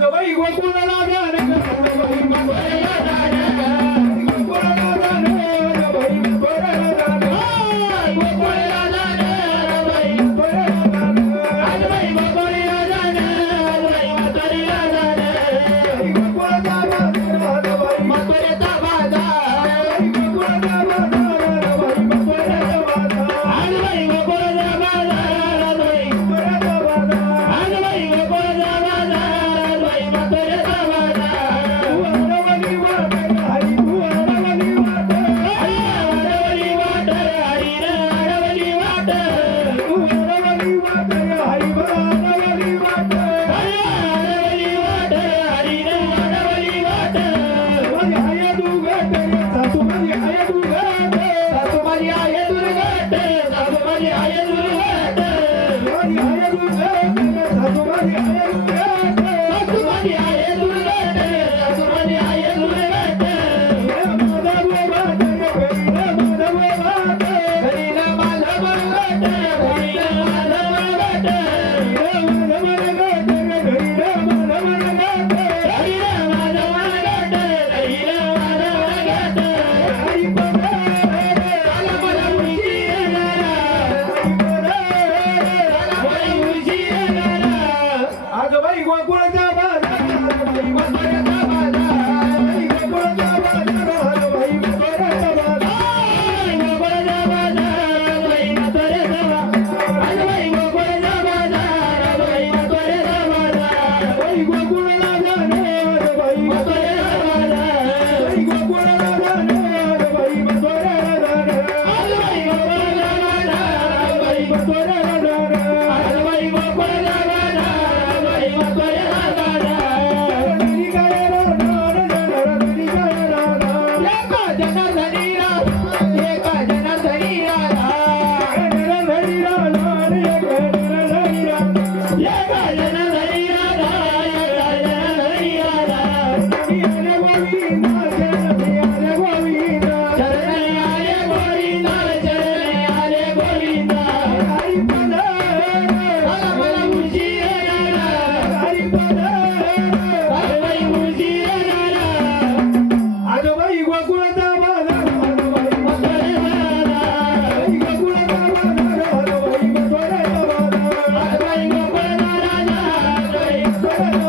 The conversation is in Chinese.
小白羽快过来啦把门一关过来加 Thank you.